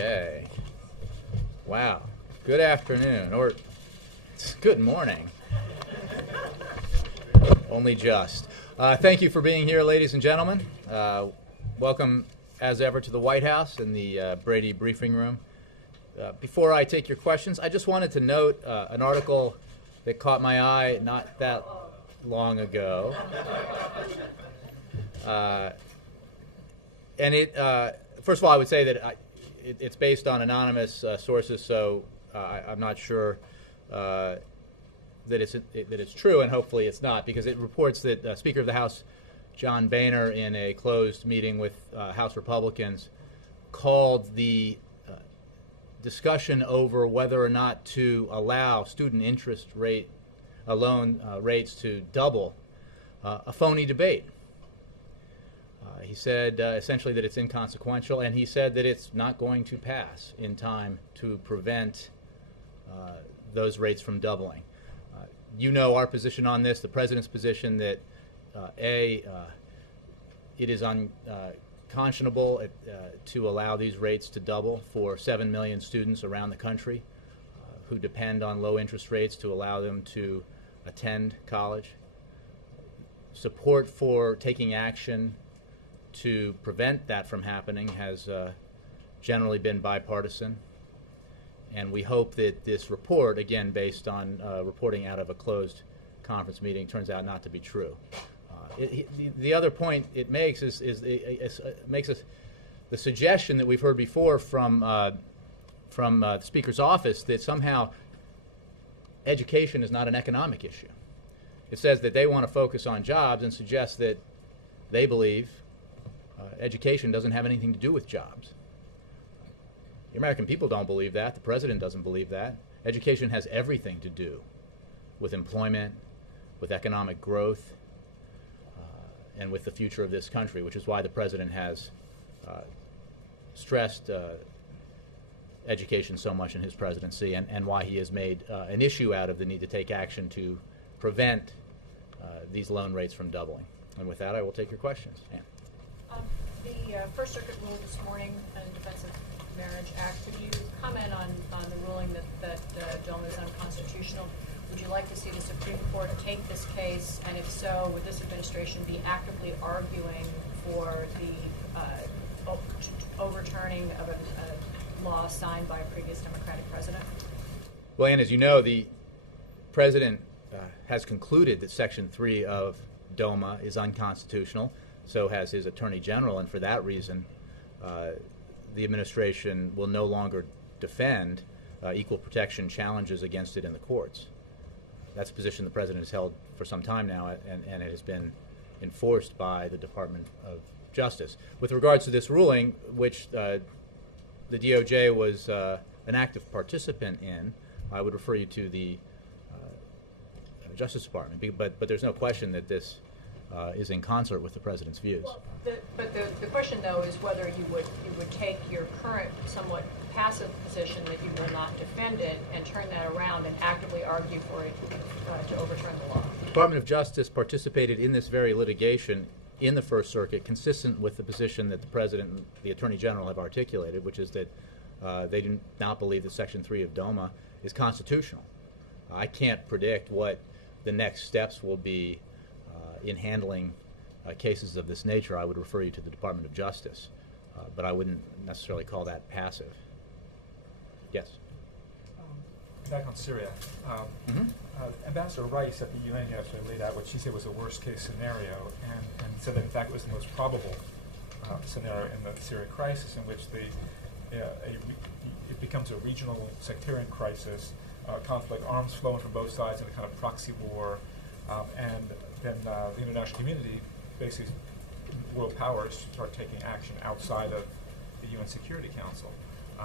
Okay. Wow. Good afternoon, or good morning. Only just. Thank you for being here, ladies and gentlemen. Welcome, as ever, to the White House and the Brady Briefing Room. Before I take your questions, I just wanted to note an article that caught my eye not that long ago. And it, first of all, I would say that it's based on anonymous sources, so I'm not sure that it's true, and hopefully it's not, because it reports that Speaker of the House John Boehner, in a closed meeting with House Republicans, called the discussion over whether or not to allow student interest rate loan rates to double a phony debate. He said essentially that it's inconsequential, and he said that it's not going to pass in time to prevent those rates from doubling. You know our position on this, the President's position, that it is unconscionable to allow these rates to double for 7 million students around the country who depend on low interest rates to allow them to attend college. Support for taking action to prevent that from happening has generally been bipartisan, and we hope that this report, again based on reporting out of a closed conference meeting, turns out not to be true. The other point it makes is makes us the suggestion that we've heard before from the Speaker's office that somehow education is not an economic issue. It says that they want to focus on jobs and suggests that they believe education doesn't have anything to do with jobs. The American people don't believe that. The President doesn't believe that. Education has everything to do with employment, with economic growth, and with the future of this country, which is why the President has stressed education so much in his presidency, and why he has made an issue out of the need to take action to prevent these loan rates from doubling. And with that, I will take your questions. Ann. The First Circuit ruled this morning on the Defense of Marriage Act. Could you comment on the ruling that DOMA is unconstitutional? Would you like to see the Supreme Court take this case, and if so, would this administration be actively arguing for the overturning of a law signed by a previous Democratic president? Well, Ann, as you know, the President has concluded that Section 3 of DOMA is unconstitutional. So has his Attorney General, and for that reason, the administration will no longer defend equal protection challenges against it in the courts. That's a position the President has held for some time now, and it has been enforced by the Department of Justice. With regards to this ruling, which the DOJ was an active participant in, I would refer you to the Justice Department, but there's no question that this is in concert with the President's views. Well, the question, though, is whether you would take your current somewhat passive position that you will not defend it and turn that around and actively argue for it to overturn the law. The Department of Justice participated in this very litigation in the First Circuit, consistent with the position that the President and the Attorney General have articulated, which is that they do not believe that Section 3 of DOMA is constitutional. I can't predict what the next steps will be in handling cases of this nature. I would refer you to the Department of Justice, but I wouldn't necessarily call that passive. Yes? Back on Syria, Ambassador Rice at the UN yesterday laid out what she said was a worst-case scenario, and said that in fact it was the most probable scenario in the Syria crisis, in which it becomes a regional sectarian crisis, conflict, arms flowing from both sides in a kind of proxy war, and then the international community, basically world powers, start taking action outside of the UN Security Council.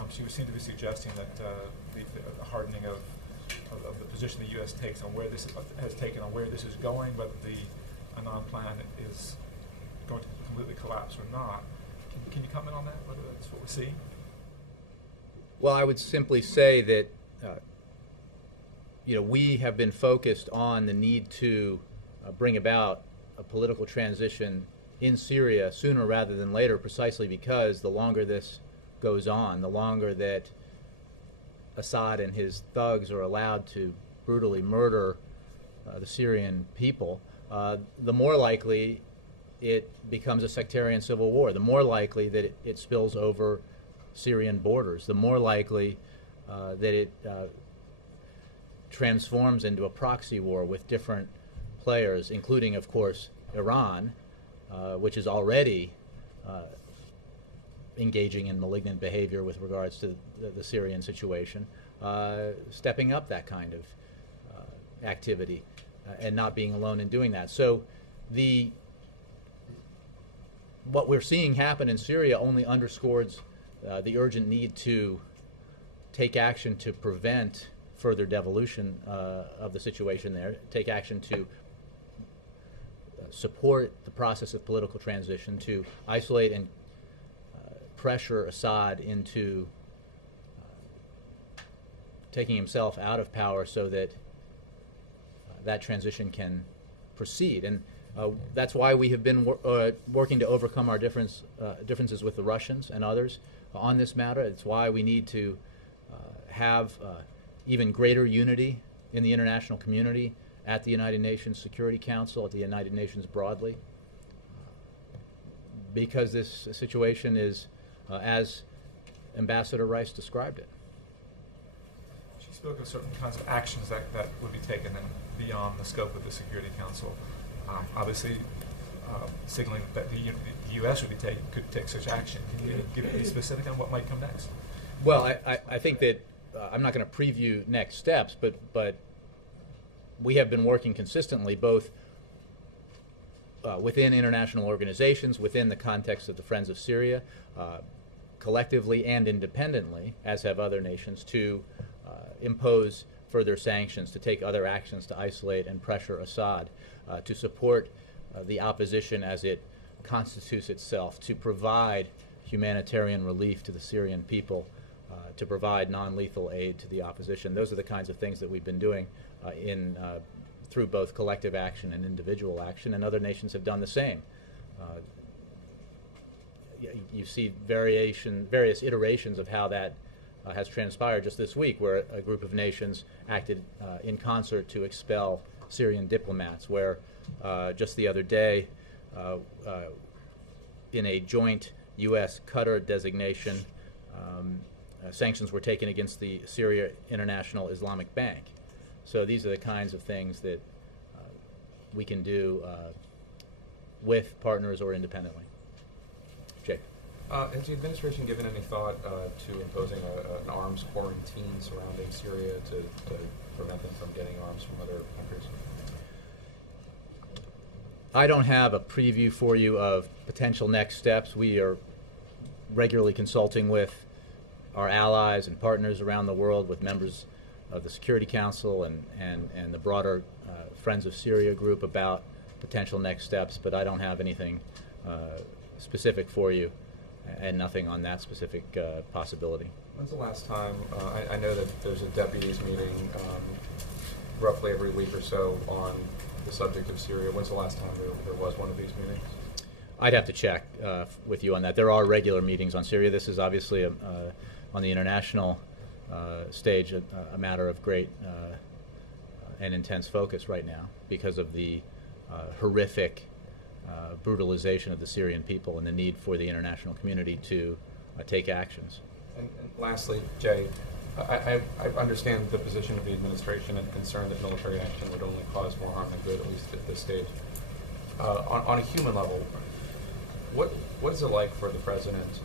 She would seem to be suggesting that the hardening of the position the U.S. takes on where this has taken on where this is going, whether the Annan plan is going to completely collapse or not. Can you comment on that? Whether that's what we're seeing? Well, I would simply say that we have been focused on the need to bring about a political transition in Syria sooner rather than later, precisely because the longer this goes on, the longer that Assad and his thugs are allowed to brutally murder the Syrian people, the more likely it becomes a sectarian civil war, the more likely that it spills over Syrian borders, the more likely that it transforms into a proxy war with different players, including, of course, Iran, which is already engaging in malignant behavior with regards to the Syrian situation, stepping up that kind of activity and not being alone in doing that. So what we're seeing happen in Syria only underscores the urgent need to take action to prevent further devolution of the situation there, take action to support the process of political transition, to isolate and pressure Assad into taking himself out of power so that that transition can proceed. And that's why we have been working to overcome our differences with the Russians and others on this matter. It's why we need to have even greater unity in the international community, at the United Nations Security Council, at the United Nations broadly, because this situation is, as Ambassador Rice described it. She spoke of certain kinds of actions that would be taken then beyond the scope of the Security Council. Obviously, signaling that the U.S. could take such action. Can you be specific on what might come next? Well, I think that I'm not going to preview next steps, but we have been working consistently both within international organizations, within the context of the Friends of Syria, collectively and independently, as have other nations, to impose further sanctions, to take other actions to isolate and pressure Assad, to support the opposition as it constitutes itself, to provide humanitarian relief to the Syrian people, to provide non-lethal aid to the opposition. Those are the kinds of things that we've been doing through both collective action and individual action, and other nations have done the same. You see various iterations of how that has transpired just this week, where a group of nations acted in concert to expel Syrian diplomats, where just the other day, in a joint U.S.-Qatar designation, sanctions were taken against the Syria International Islamic Bank. So these are the kinds of things that we can do with partners or independently. Jay. Has the administration given any thought to imposing an arms quarantine surrounding Syria to prevent them from getting arms from other countries? I don't have a preview for you of potential next steps. We are regularly consulting with our allies and partners around the world, with members of the Security Council and the broader Friends of Syria group about potential next steps, but I don't have anything specific for you, and nothing on that specific possibility. When's the last time, I know that there's a deputies meeting roughly every week or so on the subject of Syria. When's the last time there was one of these meetings? I'd have to check with you on that. There are regular meetings on Syria. This is obviously, on the international stage, a matter of great and intense focus right now because of the horrific brutalization of the Syrian people and the need for the international community to take actions. And lastly, Jay, I understand the position of the administration and concern that military action would only cause more harm than good, at least at this stage. On a human level, what is it like for the president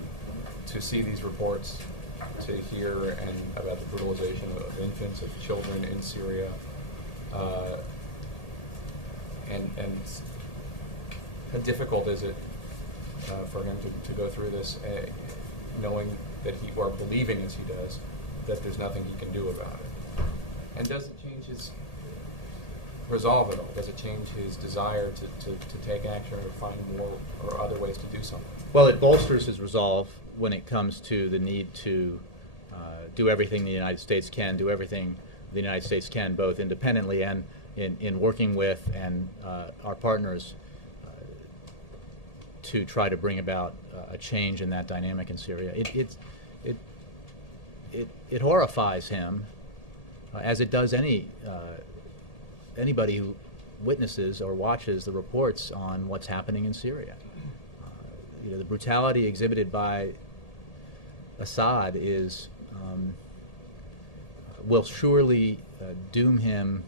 to see these reports, to hear about the brutalization of infants, of children in Syria, and how difficult is it for him to go through this, knowing that or believing as he does, that there's nothing he can do about it? And does it change his resolve at all? Does it change his desire to take action or find more or other ways to do something? Well, it bolsters his resolve when it comes to the need to do everything the United States can, both independently and in working with and our partners to try to bring about a change in that dynamic in Syria. it horrifies him, as it does anybody who witnesses or watches the reports on what's happening in Syria. The brutality exhibited by Assad will surely doom him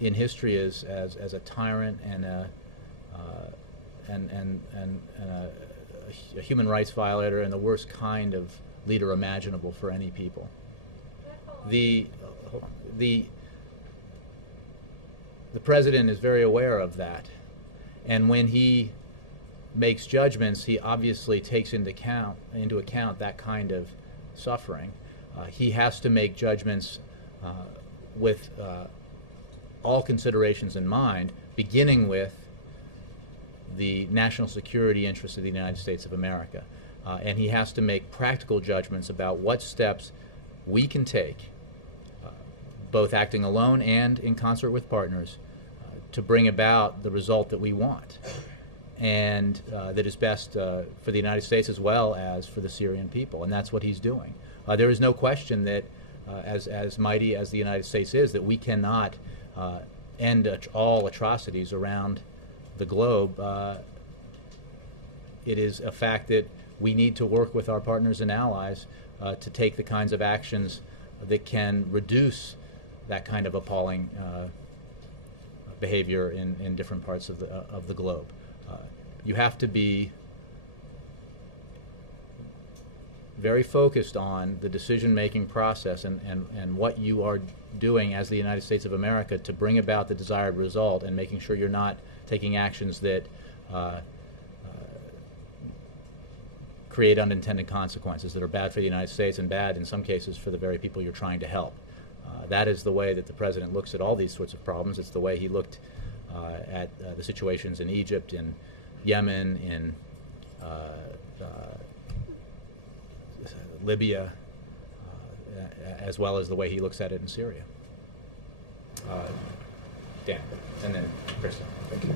in history as a tyrant and a human rights violator and the worst kind of leader imaginable for any people. The president is very aware of that, and when he makes judgments, he obviously takes into account that kind of suffering. He has to make judgments with all considerations in mind, beginning with the national security interests of the United States of America. And he has to make practical judgments about what steps we can take, both acting alone and in concert with partners, to bring about the result that we want, and that is best for the United States as well as for the Syrian people. And that's what he's doing. There is no question that, as mighty as the United States is, that we cannot end all atrocities around the globe. It is a fact that we need to work with our partners and allies to take the kinds of actions that can reduce that kind of appalling behavior in different parts of the globe. You have to be very focused on the decision-making process and what you are doing as the United States of America to bring about the desired result, and making sure you're not taking actions that create unintended consequences that are bad for the United States and bad in some cases for the very people you're trying to help. That is the way that the president looks at all these sorts of problems. It's the way he looked at the situations in Egypt, in Yemen, in Libya, as well as the way he looks at it in Syria. Dan, and then Kristen. Thank you.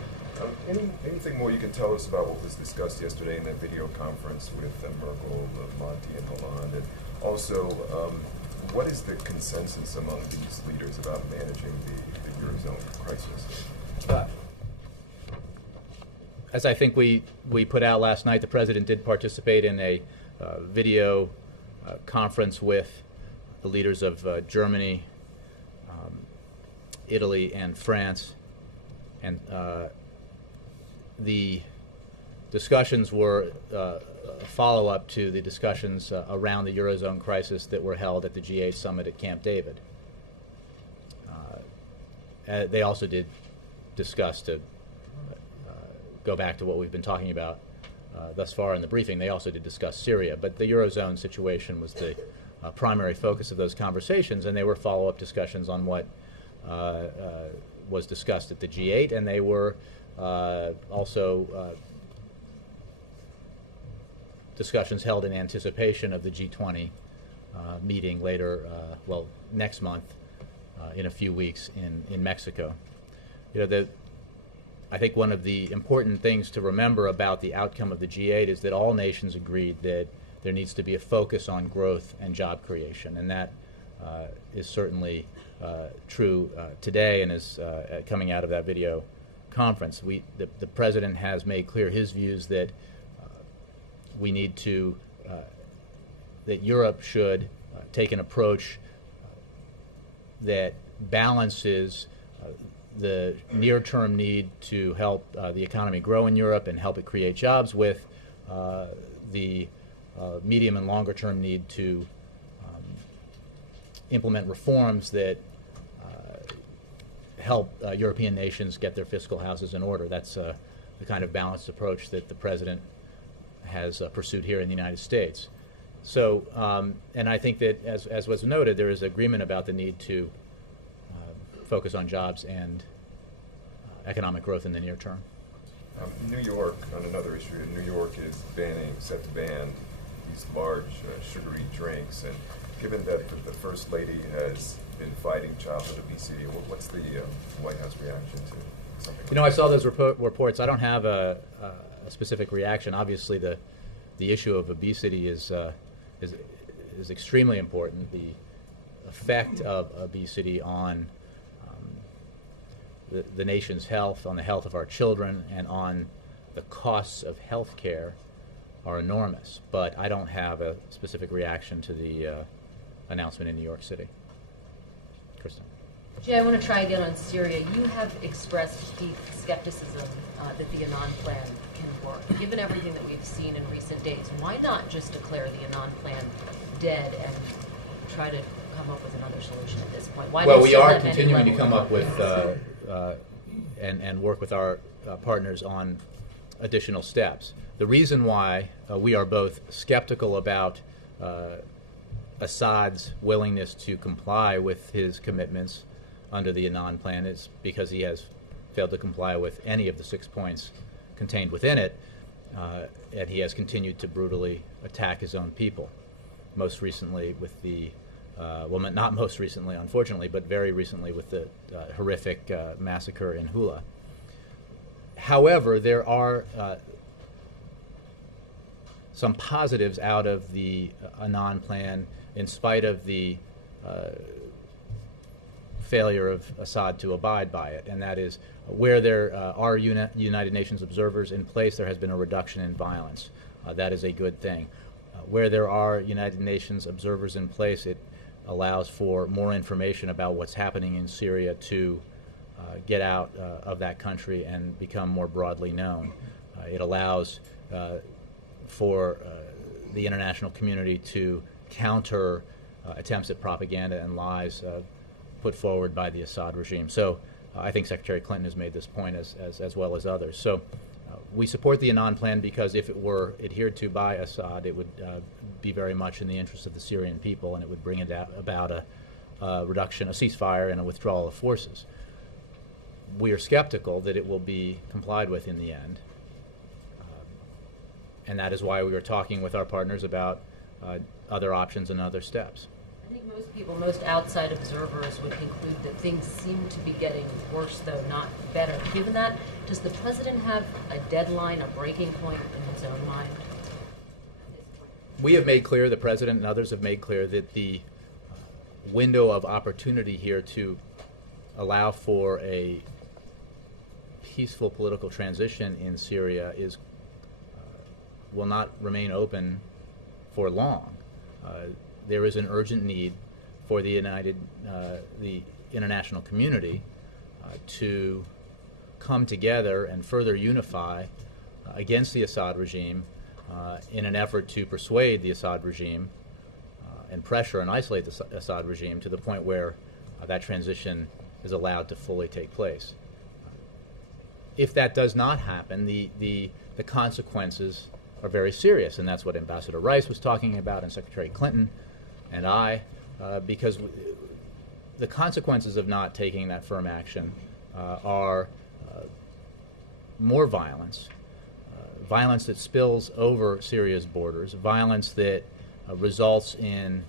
Anything more you can tell us about what was discussed yesterday in that video conference with Merkel, Monti, and Hollande? And also, what is the consensus among these leaders about managing the Eurozone crisis? As I think we put out last night, the president did participate in a video conference with the leaders of Germany, Italy, and France. And the discussions were a follow-up to the discussions around the Eurozone crisis that were held at the G8 summit at Camp David. They also did discuss, to go back to what we've been talking about thus far in the briefing, they also did discuss Syria. But the Eurozone situation was the primary focus of those conversations, and they were follow-up discussions on what was discussed at the G8, and they were also discussions held in anticipation of the G20 meeting later, next month, in a few weeks in Mexico. I think one of the important things to remember about the outcome of the G8 is that all nations agreed that there needs to be a focus on growth and job creation, and that is certainly true today, and is coming out of that video conference. The president has made clear his views that we need to, that Europe should take an approach that balances the near-term need to help the economy grow in Europe and help it create jobs with the medium and longer-term need to implement reforms that help European nations get their fiscal houses in order. That's the kind of balanced approach that the president has pursued here in the United States. So, and I think that, as was noted, there is agreement about the need to focus on jobs and economic growth in the near term. New York, on another issue, New York is set to ban these large sugary drinks, and given that the First Lady has been fighting childhood obesity, what's the White House reaction to something like that? I saw those reports. I don't have a specific reaction. Obviously, the issue of obesity is is extremely important. The effect of obesity on the nation's health, on the health of our children, and on the costs of health care are enormous. But I don't have a specific reaction to the announcement in New York City. Kristen. Jay, I want to try again on Syria. You have expressed deep skepticism that the Annan plan can work. Given everything that we've seen in recent days, why not just declare the Annan plan dead and try to come up with another solution at this point? Why Well, do you we still are have any continuing to level come of up with confidence? and work with our partners on additional steps. The reason why we are both skeptical about Assad's willingness to comply with his commitments under the Annan plan is because he has failed to comply with any of the 6 points contained within it, and he has continued to brutally attack his own people. Most recently with the, well, not most recently, unfortunately, but very recently with the horrific massacre in Hula. However, there are some positives out of the Annan plan in spite of the failure of Assad to abide by it, and that is where there are United Nations observers in place, there has been a reduction in violence. That is a good thing. Where there are United Nations observers in place, it allows for more information about what's happening in Syria to get out of that country and become more broadly known. It allows for the international community to counter attempts at propaganda and lies put forward by the Assad regime. So I think Secretary Clinton has made this point as well as others. So we support the Annan plan because if it were adhered to by Assad, it would be very much in the interest of the Syrian people, and it would bring about a reduction, a ceasefire, and a withdrawal of forces. We are skeptical that it will be complied with in the end, and that is why we are talking with our partners about other options and other steps. I think most people, most outside observers would conclude that things seem to be getting worse, though not better. Given that, does the president have a deadline, a breaking point in his own mind? We have made clear, the president and others have made clear, that the window of opportunity here to allow for a peaceful political transition in Syria will not remain open for long. There is an urgent need for the international community to come together and further unify against the Assad regime in an effort to persuade the Assad regime and pressure and isolate the Assad regime to the point where that transition is allowed to fully take place. If that does not happen, the consequences are very serious, and that's what Ambassador Rice was talking about, and Secretary Clinton and I, because the consequences of not taking that firm action are more violence, violence that spills over Syria's borders, violence that results in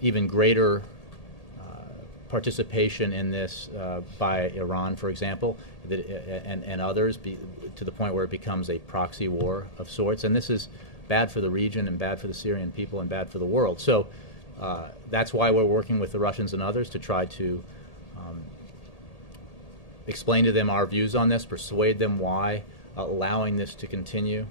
even greater participation in this by Iran, for example, and others, to the point where it becomes a proxy war of sorts. And this is bad for the region and bad for the Syrian people and bad for the world. So that's why we're working with the Russians and others to try to explain to them our views on this, persuade them why allowing this to continue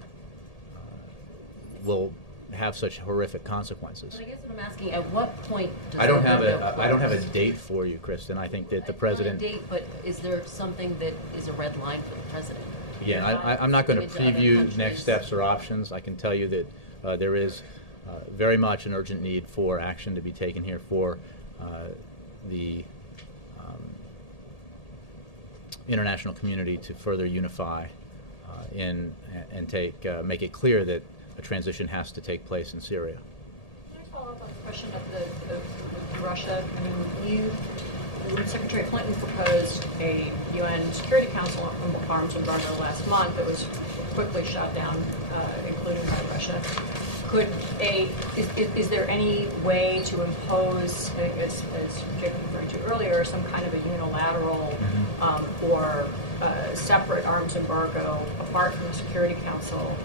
will have such horrific consequences. But I guess what I'm asking, at what point does I don't have a a date for you, Kristen. I think that the president. Not a date, but is there something that is a red line for the president? Yeah, I'm not going to preview next steps or options. I can tell you that there is very much an urgent need for action to be taken here for the international community to further unify and make it clear that a transition has to take place in Syria. Can I follow up on the question of Russia? I mean, Secretary Clinton proposed a UN Security Council arms embargo last month that was quickly shot down, including by Russia. Is there any way to impose, as Jacob referred to earlier, some kind of a unilateral or separate arms embargo apart from the Security Council,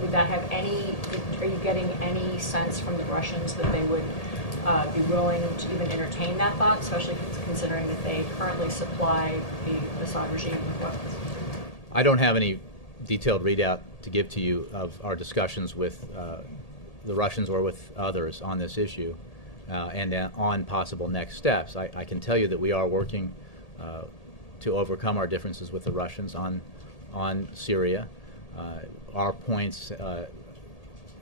would that have are you getting any sense from the Russians that they would be willing to even entertain that thought, especially considering that they currently supply the Assad regime with weapons? I don't have any detailed readout to give to you of our discussions with the Russians or with others on this issue and on possible next steps. I can tell you that we are working to overcome our differences with the Russians on Syria. Our points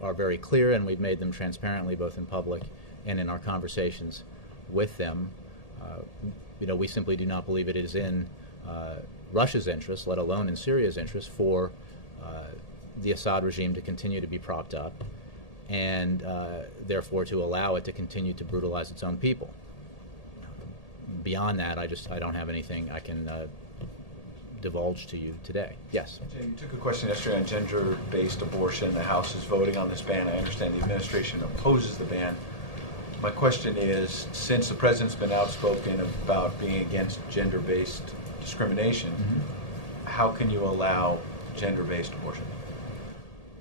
are very clear, and we've made them transparently both in public and in our conversations with them. We simply do not believe it is in Russia's interest, let alone in Syria's interest, for the Assad regime to continue to be propped up and therefore to allow it to continue to brutalize its own people. Beyond that, I don't have anything I can divulge to you today. Yes? Jay, you took a question yesterday on gender-based abortion. The House is voting on this ban. I understand the administration opposes the ban. My question is, since the president's been outspoken about being against gender-based discrimination, how can you allow gender-based abortion?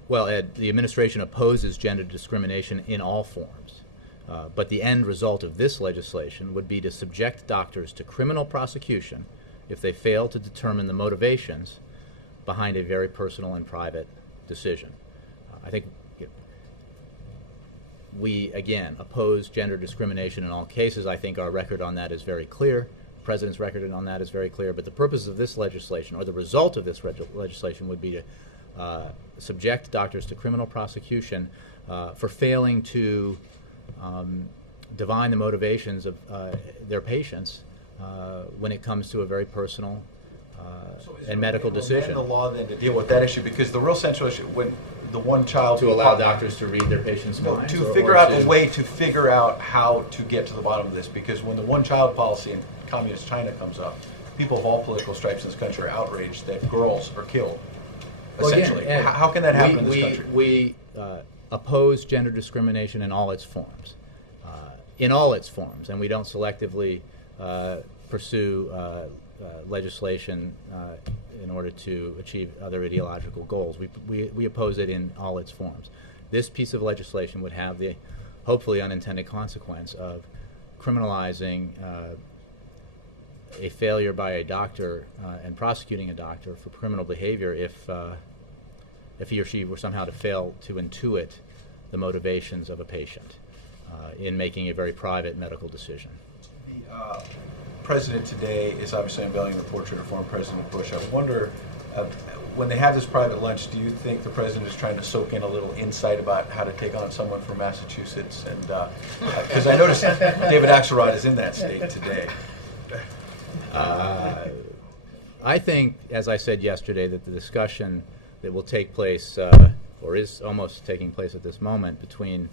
Well, Ed, the administration opposes gender discrimination in all forms. But the end result of this legislation would be to subject doctors to criminal prosecution if they fail to determine the motivations behind a very personal and private decision. I think we, again, oppose gender discrimination in all cases. I think our record on that is very clear. The President's record on that is very clear. But the purpose of this legislation, or the result of this legislation, would be to subject doctors to criminal prosecution for failing to divine the motivations of their patients when it comes to a very personal and medical decision. Amend the law then to deal with that issue, because the real central issue, when the one child To allow doctors to read their patients' minds? to figure out a way to figure out how to get to the bottom of this, because when the one-child policy in communist China comes up, people of all political stripes in this country are outraged that girls are killed. Essentially, Again, how can that happen in this country? We oppose gender discrimination in all its forms. In all its forms, and we don't selectively pursue legislation in order to achieve other ideological goals. We oppose it in all its forms. This piece of legislation would have the hopefully unintended consequence of criminalizing a failure by a doctor and prosecuting a doctor for criminal behavior if he or she were somehow to fail to intuit the motivations of a patient in making a very private medical decision. The president today is obviously unveiling the portrait of former President Bush. I wonder, when they have this private lunch, do you think the president is trying to soak in a little insight about how to take on someone from Massachusetts? And because I noticed David Axelrod is in that state today. I think, as I said yesterday, that the discussion that will take place, or is almost taking place at this moment, between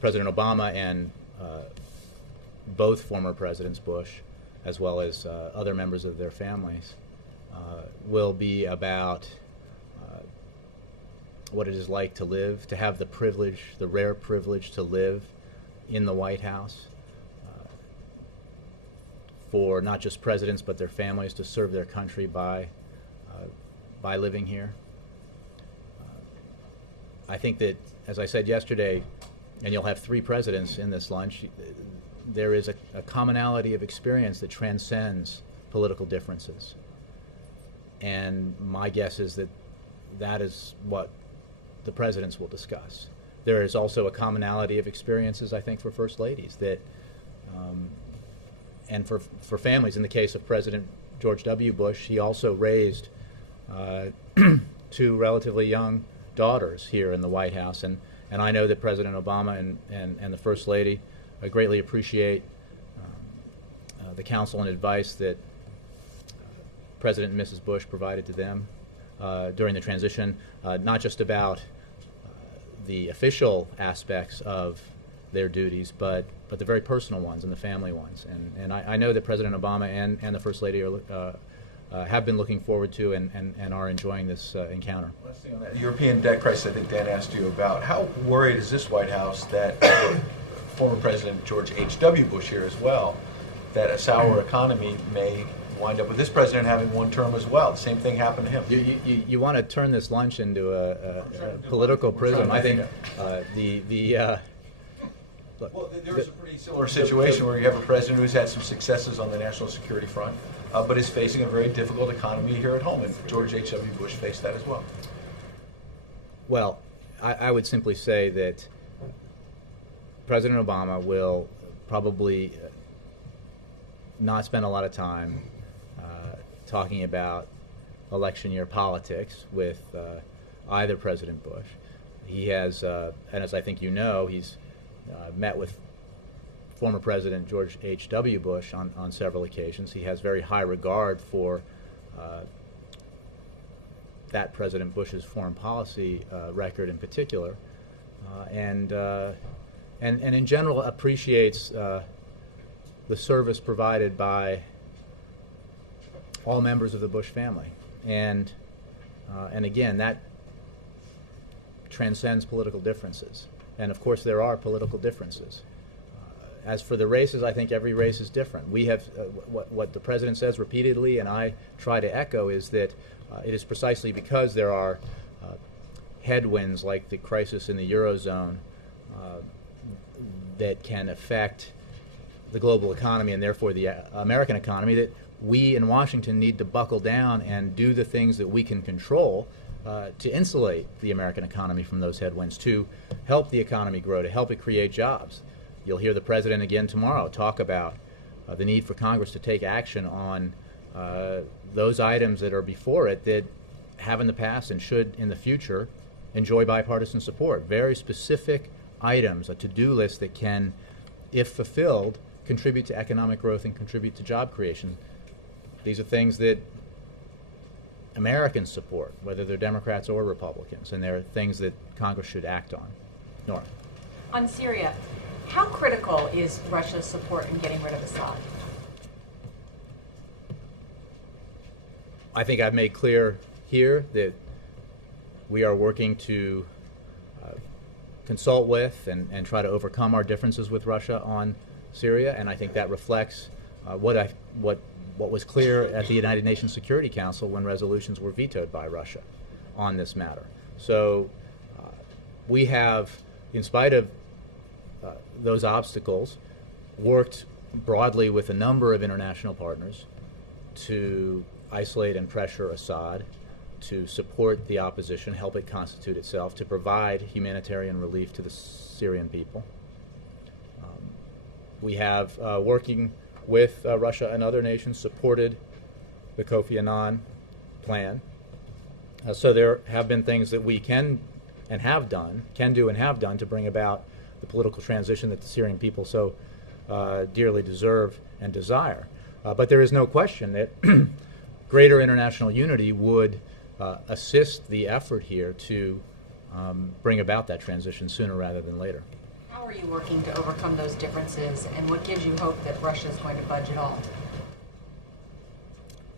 President Obama and both former Presidents Bush, as well as other members of their families, will be about what it is like to live, to have the privilege, the rare privilege to live in the White House, for not just presidents but their families to serve their country by living here. I think that, as I said yesterday, and you'll have 3 presidents in this lunch, there is a commonality of experience that transcends political differences. And my guess is that that is what the presidents will discuss. There is also a commonality of experiences, I think, for first ladies that, and for families. In the case of President George W. Bush, he also raised 2 relatively young daughters here in the White House, and I know that President Obama and the First Lady greatly appreciate the counsel and advice that President and Mrs. Bush provided to them during the transition, not just about the official aspects of their duties, but the very personal ones and the family ones. And I know that President Obama and the First Lady have been looking forward to and are enjoying this encounter. Last thing on that, European debt crisis, I think Dan asked you about. How worried is this White House that former President George H.W. Bush here as well, that a sour economy may wind up with this president having one term as well. The same thing happened to him. You want to turn this lunch into a political prism. I think look, Well, there's a pretty similar situation where you have a president who's had some successes on the national security front, but is facing a very difficult economy here at home, and George H.W. Bush faced that as well. Well, I would simply say that President Obama will probably not spend a lot of time talking about election year politics with either President Bush. He has, and as I think you know, he's met with former President George H.W. Bush on several occasions. He has very high regard for that President Bush's foreign policy record in particular, and in general appreciates the service provided by all members of the Bush family, and again, that transcends political differences. And of course, there are political differences. As for the races, I think every race is different. We have what the president says repeatedly, and I try to echo, is that it is precisely because there are headwinds like the crisis in the Eurozone that can affect the global economy and therefore the American economy that we in Washington need to buckle down and do the things that we can control to insulate the American economy from those headwinds, to help the economy grow, to help it create jobs. You'll hear the president again tomorrow talk about the need for Congress to take action on those items that are before it that have in the past and should in the future enjoy bipartisan support. Very specific items, a to-do list that can, if fulfilled, contribute to economic growth and contribute to job creation. These are things that Americans support, whether they're Democrats or Republicans, and they're things that Congress should act on. Nora. On Syria, how critical is Russia's support in getting rid of Assad? I think I've made clear here that we are working to consult with and try to overcome our differences with Russia on Syria, and I think that reflects what was clear at the United Nations Security Council when resolutions were vetoed by Russia on this matter. So we have, in spite of those obstacles, worked broadly with a number of international partners to isolate and pressure Assad, to support the opposition, help it constitute itself, to provide humanitarian relief to the Syrian people. We have, working with Russia and other nations, supported the Kofi Annan plan. So there have been things that we can do and have done to bring about the political transition that the Syrian people so dearly deserve and desire. But there is no question that greater international unity would assist the effort here to bring about that transition sooner rather than later. How are you working to overcome those differences, and what gives you hope that Russia is going to budge at all?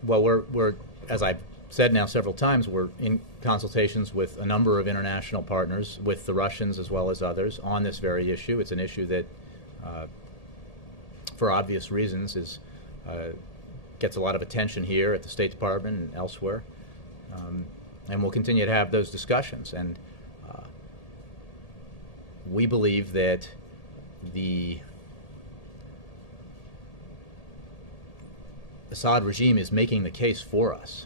Well, we're as I've said now several times, we're in consultations with a number of international partners, with the Russians as well as others, on this very issue. It's an issue that, for obvious reasons, gets a lot of attention here at the State Department and elsewhere. And we'll continue to have those discussions. And we believe that the Assad regime is making the case for us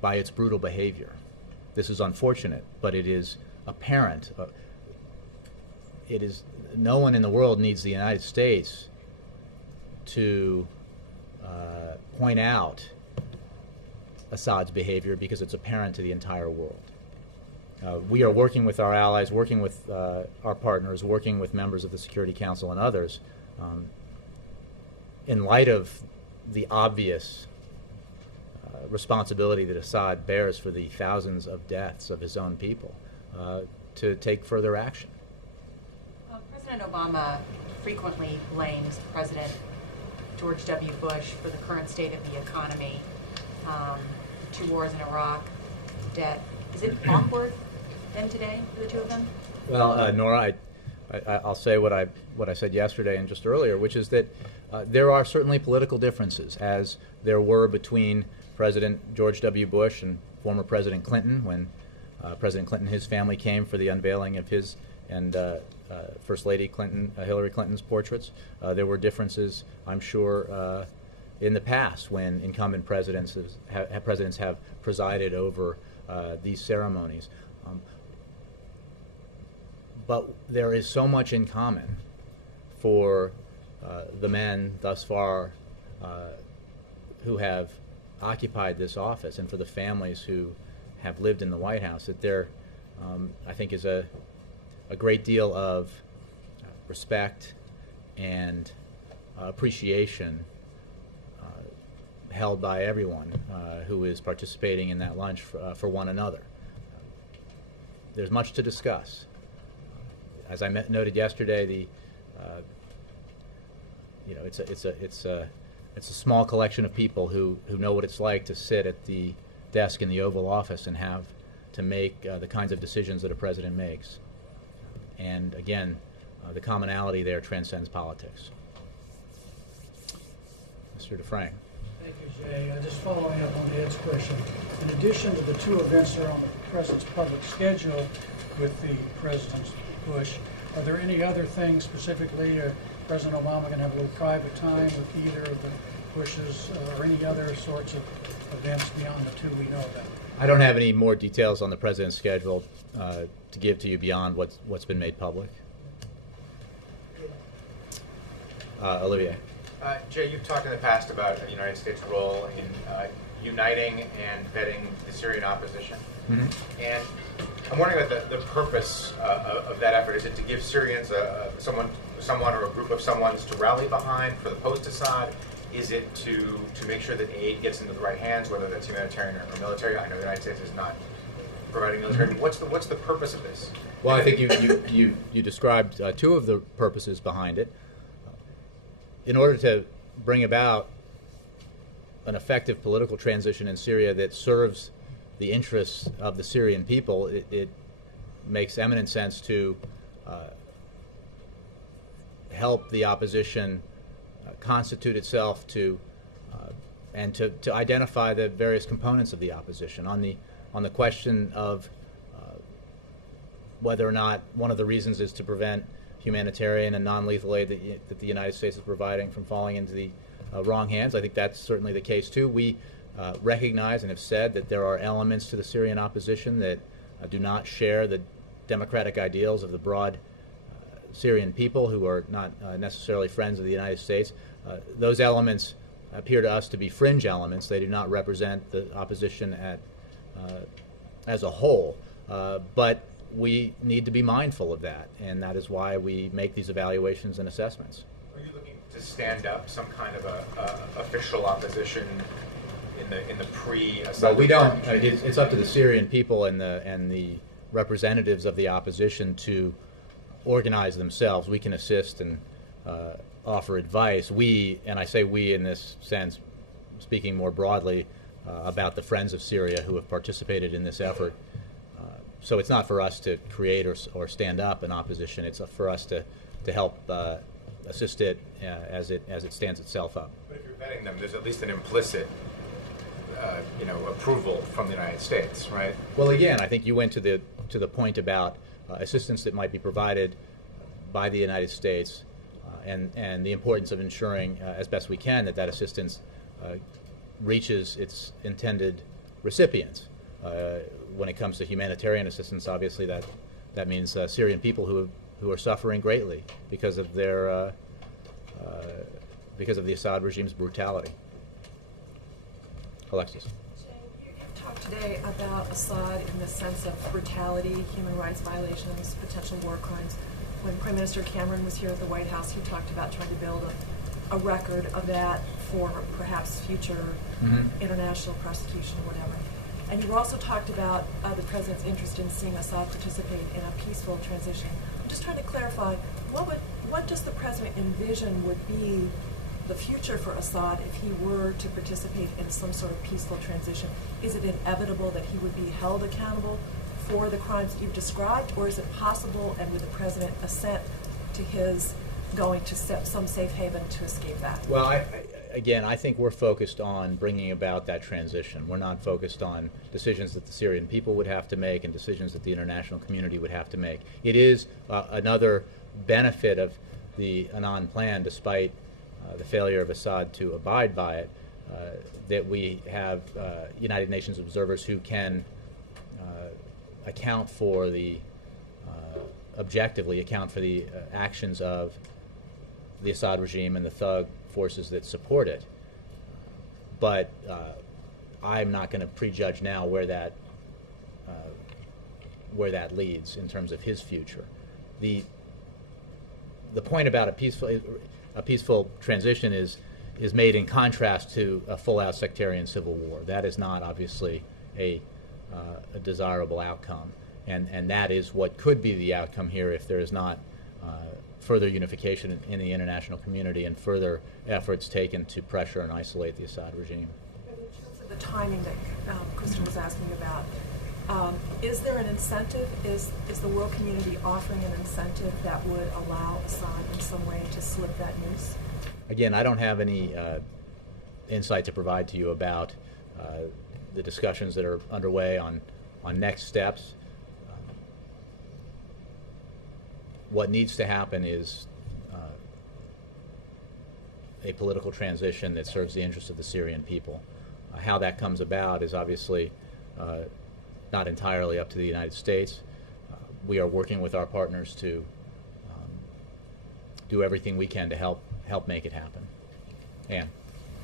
by its brutal behavior. This is unfortunate, but it is apparent. No one in the world needs the United States to point out Assad's behavior because it's apparent to the entire world. We are working with our allies, working with our partners, working with members of the Security Council and others in light of the obvious responsibility that Assad bears for the thousands of deaths of his own people to take further action. President Obama frequently blames President George W. Bush for the current state of the economy, 2 wars in Iraq, debt. Is it awkward then today for the two of them? Well, Nora, I'll say what I said yesterday and just earlier, which is that there are certainly political differences, as there were between President George W. Bush and former President Clinton when President Clinton and his family came for the unveiling of his and First Lady Clinton, Hillary Clinton's portraits. There were differences, I'm sure, in the past when incumbent presidents have presided over these ceremonies. But there is so much in common for the men thus far who have occupied this office and for the families who have lived in the White House that there, I think, is a great deal of respect and appreciation held by everyone who is participating in that lunch for one another. There's much to discuss. As I noted yesterday, it's a small collection of people who know what it's like to sit at the desk in the Oval Office and have to make the kinds of decisions that a president makes. And again, the commonality there transcends politics. Mr. DeFrank. Thank you, Jay. Just following up on Ed's question, in addition to the two events that are on the President's public schedule with the President Bush, are there any other things specifically? President Obama going to have a little private time with either of the Bushes or any other sorts of events beyond the two we know about? I don't have any more details on the President's schedule to give to you beyond what's been made public. Olivier. Jay, you've talked in the past about the United States' role in uniting and vetting the Syrian opposition. Mm-hmm. And I'm wondering about the purpose of that effort. Is it to give Syrians someone or a group of someones to rally behind for the post-Assad? Is it to make sure that aid gets into the right hands, whether that's humanitarian or military? I know the United States is not providing military. What's the purpose of this? Well, I think you described two of the purposes behind it. In order to bring about an effective political transition in Syria that serves the interests of the Syrian people, it makes eminent sense to help the opposition constitute itself and to identify the various components of the opposition. On the question of whether or not one of the reasons is to prevent humanitarian and non-lethal aid that the United States is providing from falling into the wrong hands, I think that's certainly the case too. We recognize and have said that there are elements to the Syrian opposition that do not share the democratic ideals of the broad Syrian people, who are not necessarily friends of the United States. Those elements appear to us to be fringe elements. They do not represent the opposition as a whole. But we need to be mindful of that, and that is why we make these evaluations and assessments. Are you looking to stand up some kind of a official opposition in the pre-Assad? Well, we don't. It's up to the Syrian people and the representatives of the opposition to organize themselves. We can assist and offer advice. We, and I say we in this sense, speaking more broadly about the Friends of Syria who have participated in this effort. So it's not for us to create or stand up an opposition. It's for us to help assist it as it stands itself up. But if you're vetting them, there's at least an implicit, approval from the United States, right? Well, again, I think you went to the point about assistance that might be provided by the United States, and the importance of ensuring, as best we can, that assistance reaches its intended recipients. When it comes to humanitarian assistance, obviously that means Syrian people who are suffering greatly because of the Assad regime's brutality. Alexis. You talked today about Assad in the sense of brutality, human rights violations, potential war crimes. When Prime Minister Cameron was here at the White House, he talked about trying to build a record of that for perhaps future international prosecution or whatever. And you also talked about the President's interest in seeing Assad participate in a peaceful transition. I'm just trying to clarify, what does the President envision would be the future for Assad if he were to participate in some sort of peaceful transition? Is it inevitable that he would be held accountable for the crimes you've described, or is it possible, and with the President assent, to his going to some safe haven to escape that? Well, again, I think we're focused on bringing about that transition. We're not focused on decisions that the Syrian people would have to make and decisions that the international community would have to make. It is another benefit of the Annan plan, despite the failure of Assad to abide by it, that we have United Nations observers who can account for the objectively account for the actions of the Assad regime and the thug forces that support it. But I'm not going to prejudge now where that leads in terms of his future. The point about a peaceful transition is made in contrast to a full-out sectarian civil war. That is not obviously a desirable outcome, and that is what could be the outcome here if there is not further unification in the international community and further efforts taken to pressure and isolate the Assad regime. In terms of the timing that Kristen was asking about, is there an incentive? Is the world community offering an incentive that would allow Assad in some way to slip that noose? Again, I don't have any insight to provide to you about the discussions that are underway on next steps. What needs to happen is a political transition that serves the interests of the Syrian people. How that comes about is obviously not entirely up to the United States. We are working with our partners to do everything we can to help make it happen. Ann.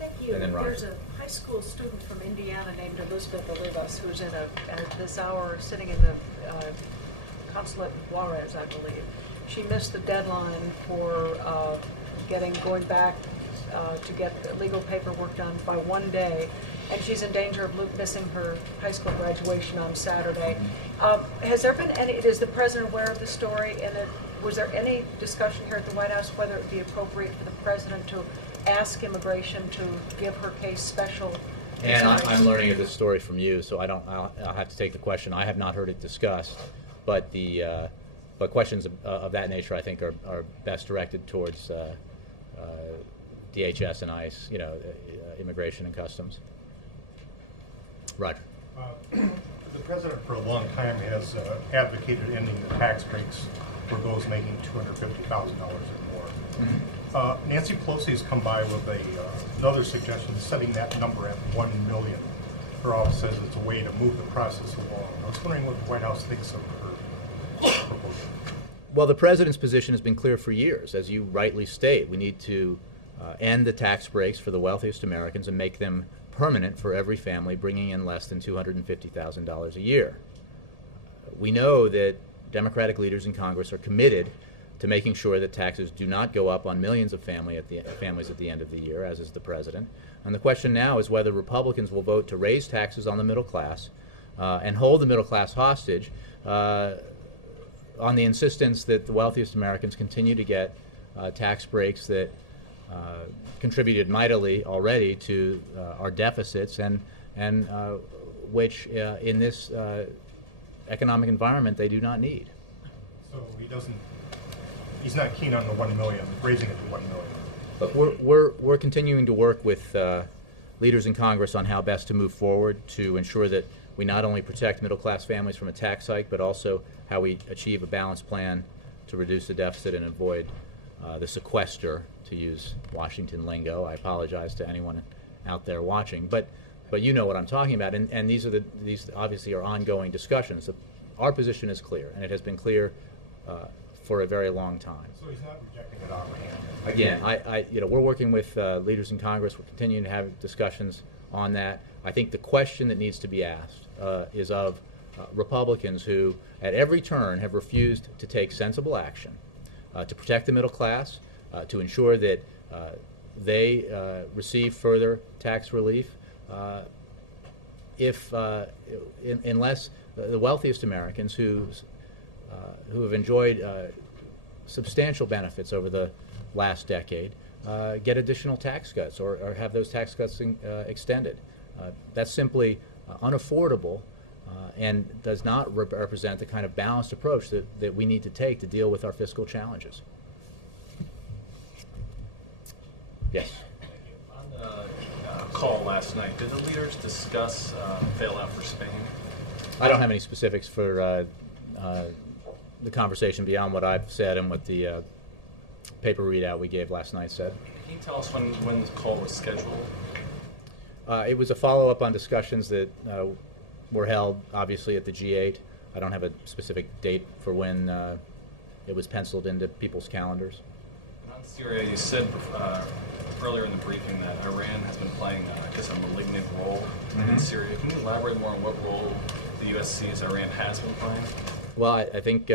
Thank you. And then Roger. There's a high school student from Indiana named Elizabeth Olivas who's at this hour sitting in the consulate in Juarez, I believe. She missed the deadline for going back to get legal paperwork done by one day, and she's in danger of missing her high school graduation on Saturday. Has there been any? Is the president aware of the story? And was there any discussion here at the White House whether it would be appropriate for the president to ask immigration to give her case special? And I'm learning of this story from you, so I'll have to take the question. I have not heard it discussed, but but questions of that nature, I think, are best directed towards DHS and ICE, immigration and customs. Roger. The president for a long time has advocated ending the tax breaks for those making $250,000 or more. Mm-hmm. Nancy Pelosi has come by with another suggestion, setting that number at $1 million. Her office says it's a way to move the process along. I was wondering what the White House thinks of her proposal. Well, the president's position has been clear for years. As you rightly state, we need to end the tax breaks for the wealthiest Americans and make them permanent for every family bringing in less than $250,000 a year. We know that Democratic leaders in Congress are committed to making sure that taxes do not go up on millions of families at the end of the year, as is the president. And the question now is whether Republicans will vote to raise taxes on the middle class and hold the middle class hostage on the insistence that the wealthiest Americans continue to get tax breaks that contributed mightily already to our deficits and which in this economic environment they do not need. So he's not keen on the $1 million, raising it to $1 million. But we're continuing to work with leaders in Congress on how best to move forward to ensure that we not only protect middle class families from a tax hike, but also how we achieve a balanced plan to reduce the deficit and avoid the sequester, to use Washington lingo. I apologize to anyone out there watching, but you know what I'm talking about, and these obviously are ongoing discussions. Our position is clear, and it has been clear for a very long time. So he's not rejecting it outright. Again, we're working with leaders in Congress. We're continuing to have discussions on that. I think the question that needs to be asked is of Republicans who, at every turn, have refused to take sensible action to protect the middle class, to ensure that they receive further tax relief, unless the wealthiest Americans who have enjoyed substantial benefits over the last decade get additional tax cuts or have those tax cuts extended. That's simply unaffordable and does not represent the kind of balanced approach that we need to take to deal with our fiscal challenges. Yes. On the call last night, did the leaders discuss bailout for Spain? I don't have any specifics for the conversation beyond what I've said and what the paper readout we gave last night said. Can you tell us when the call was scheduled? It was a follow-up on discussions that were held, obviously, at the G8. I don't have a specific date for when it was penciled into people's calendars. And on Syria, you said earlier in the briefing that Iran has been playing, I guess, a malignant role in Syria. Can you elaborate more on what role the U.S. sees Iran has been playing? Well, I think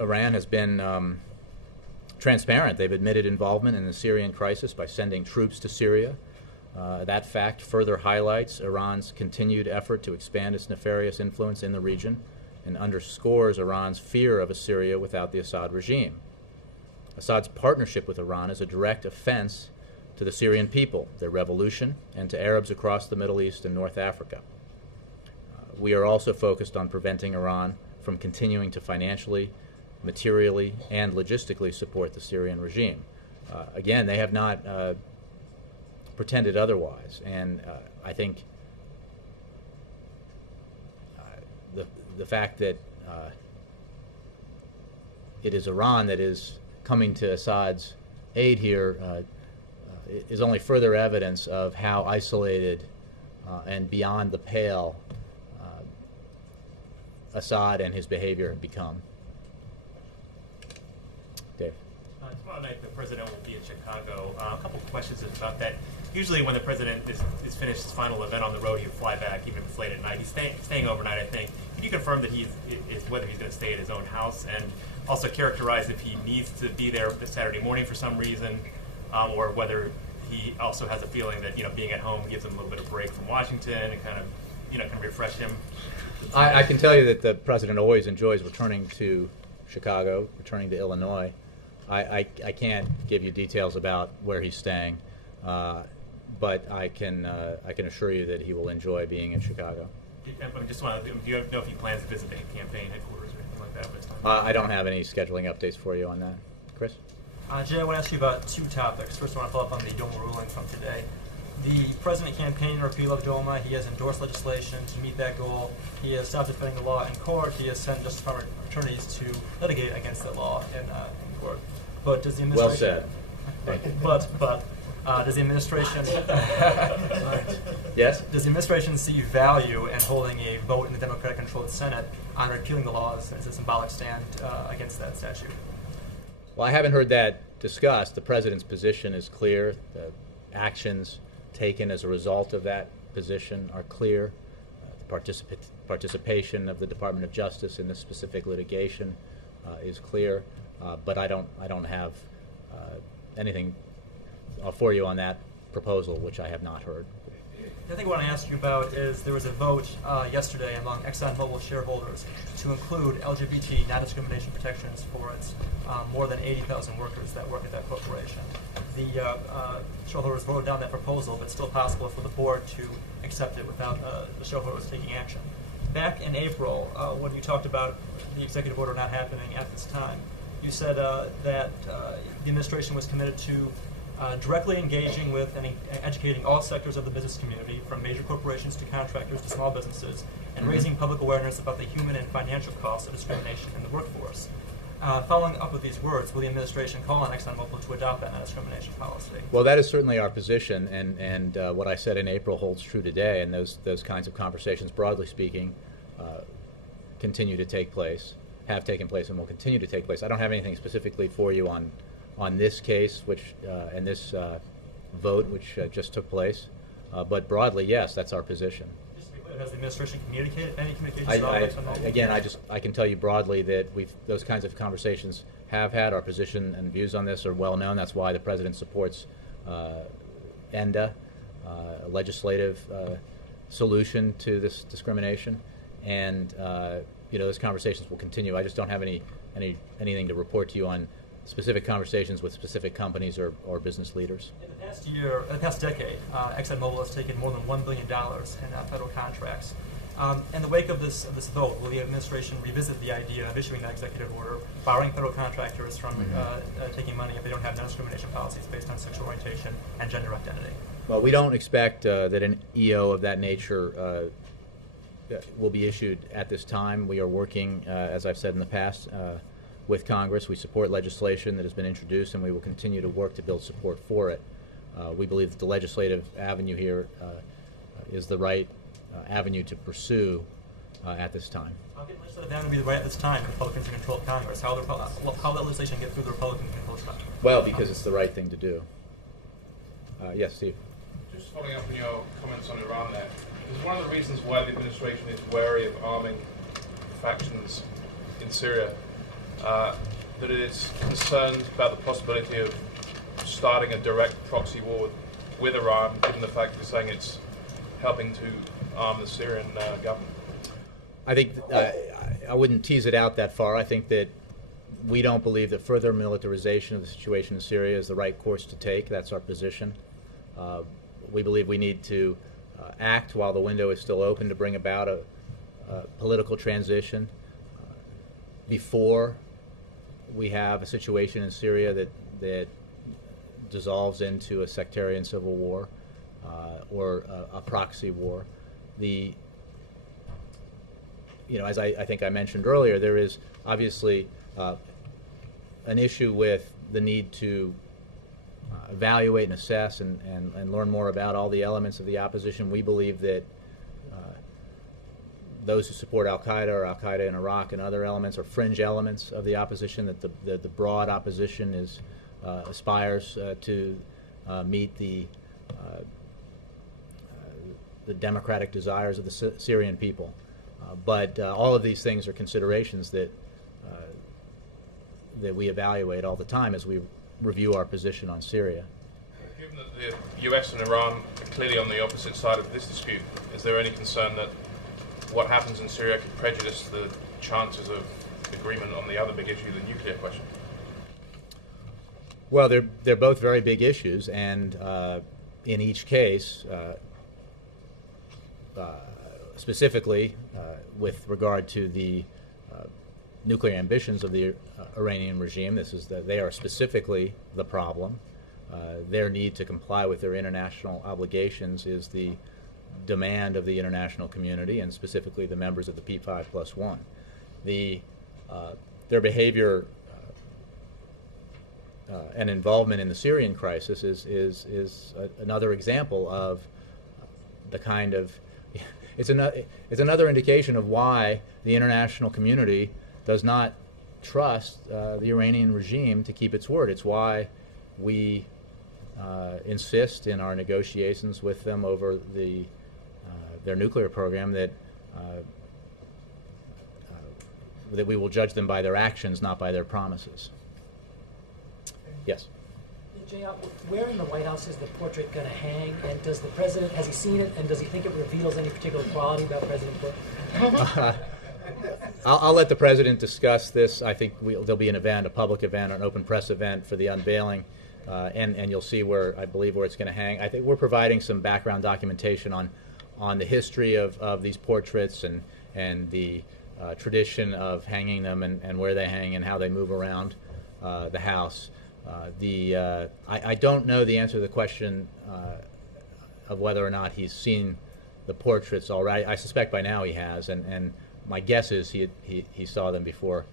Iran has been transparent. They've admitted involvement in the Syrian crisis by sending troops to Syria. That fact further highlights Iran's continued effort to expand its nefarious influence in the region and underscores Iran's fear of a Syria without the Assad regime. Assad's partnership with Iran is a direct offense to the Syrian people, their revolution, and to Arabs across the Middle East and North Africa. We are also focused on preventing Iran from continuing to financially, materially, and logistically support the Syrian regime. Again, they have not pretended otherwise, and I think the fact that it is Iran that is coming to Assad's aid here is only further evidence of how isolated and beyond the pale Assad and his behavior have become. Dave. Tomorrow night the president will be in Chicago. A couple questions about that. Usually when the president is finished his final event on the road, he'll fly back even if it's late at night. He's staying overnight, I think. Can you confirm that whether he's going to stay at his own house, and also characterize if he needs to be there this Saturday morning for some reason, or whether he also has a feeling that being at home gives him a little bit of break from Washington and kind of can refresh him? I can tell you that the president always enjoys returning to Chicago, returning to Illinois. I can't give you details about where he's staying, but I can assure you that he will enjoy being in Chicago. I just want to, do you know if he plans to visit the campaign headquarters or anything like that? I don't have any scheduling updates for you on that. Chris? Jay, I want to ask you about two topics. First, I want to follow up on the DOMA ruling from today. The president campaigned repeal of DOMA. He has endorsed legislation to meet that goal. He has stopped defending the law in court. He has sent Justice Department attorneys to litigate against the law in court. But does the administration... Well said. But does the administration... Yes? Does the administration see value in holding a vote in the Democratic-controlled Senate on repealing the laws as a symbolic stand against that statute? Well, I haven't heard that discussed. The president's position is clear. The actions taken as a result of that position are clear. The participation of the Department of Justice in this specific litigation is clear. But I don't have anything for you on that proposal, which I have not heard. The thing I want to ask you about is there was a vote yesterday among ExxonMobil shareholders to include LGBT non-discrimination protections for its more than 80,000 workers that work at that corporation. The shareholders voted down that proposal, but it's still possible for the board to accept it without the shareholders taking action. Back in April, when you talked about the executive order not happening at this time, you said that the administration was committed to directly engaging with and educating all sectors of the business community, from major corporations to contractors to small businesses, and raising public awareness about the human and financial costs of discrimination in the workforce. Following up with these words, will the administration call on ExxonMobil to adopt that non-discrimination policy? Well, that is certainly our position, and what I said in April holds true today, and those kinds of conversations, broadly speaking, continue to take place, have taken place, and will continue to take place. I don't have anything specifically for you on this case, and this vote, which just took place. But broadly, yes, that's our position. Just to be clear, has the administration communicated any communications at all? Again, I can tell you broadly that those kinds of conversations have had. Our position and views on this are well known. That's why the president supports ENDA, a legislative solution to this discrimination, and those conversations will continue. I just don't have anything to report to you on specific conversations with specific companies or business leaders. In the past decade, ExxonMobil has taken more than $1 billion in federal contracts. In the wake of this vote, will the administration revisit the idea of issuing that executive order, barring federal contractors from taking money if they don't have non-discrimination policies based on sexual orientation and gender identity? Well, we don't expect that an EO of that nature will be issued at this time. We are working, as I've said in the past, with Congress. We support legislation that has been introduced, and we will continue to work to build support for it. We believe that the legislative avenue here is the right avenue to pursue at this time. How can legislative avenue be the right at this time? The Republicans in control of Congress. How will that legislation get through the Republicans in control of Congress? Well, because it's the right thing to do. Yes, Steve. Just following up on your comments on Iran there, is one of the reasons why the administration is wary of arming factions in Syria that it is concerned about the possibility of starting a direct proxy war with Iran, given the fact you're saying it's helping to arm the Syrian government? I think I wouldn't tease it out that far. I think that we don't believe that further militarization of the situation in Syria is the right course to take. That's our position. We believe we need to act while the window is still open to bring about a political transition before we have a situation in Syria that dissolves into a sectarian civil war or a proxy war. As I think I mentioned earlier, there is obviously an issue with the need to evaluate and assess and learn more about all the elements of the opposition. We believe that those who support Al-Qaeda or Al-Qaeda in Iraq and other elements are fringe elements of the opposition, that the broad opposition aspires to meet the democratic desires of the Syrian people. But all of these things are considerations that we evaluate all the time as we review our position on Syria. Given that the US and Iran are clearly on the opposite side of this dispute, is there any concern that what happens in Syria could prejudice the chances of agreement on the other big issue, the nuclear question? Well, they're both very big issues, and in each case, specifically with regard to the nuclear ambitions of the Iranian regime, they are specifically the problem. Their need to comply with their international obligations is the demand of the international community, and specifically the members of the P5+1. Their behavior and involvement in the Syrian crisis is another example of the kind of it's another indication of why the international community does not trust the Iranian regime to keep its word. It's why we insist in our negotiations with them over their nuclear program that we will judge them by their actions, not by their promises. Yes. J.R., where in the White House is the portrait going to hang, and does the president, has he seen it, and does he think it reveals any particular quality about President Bush? I'll let the president discuss this. I think there'll be an event, a public event, an open press event for the unveiling, and you'll see where it's going to hang. I think we're providing some background documentation on the history of these portraits and the tradition of hanging them and where they hang and how they move around the house. I don't know the answer to the question of whether or not he's seen the portraits already. I suspect by now he has, and my guess is he saw them before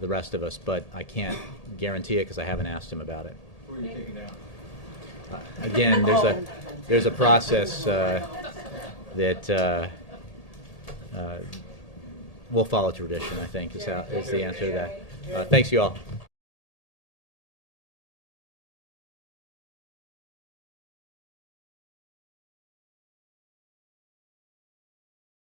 the rest of us, but I can't guarantee it because I haven't asked him about it. Where are you taking down? Again, there's a process that we'll follow tradition, I think, is the answer to that. Thanks, you all.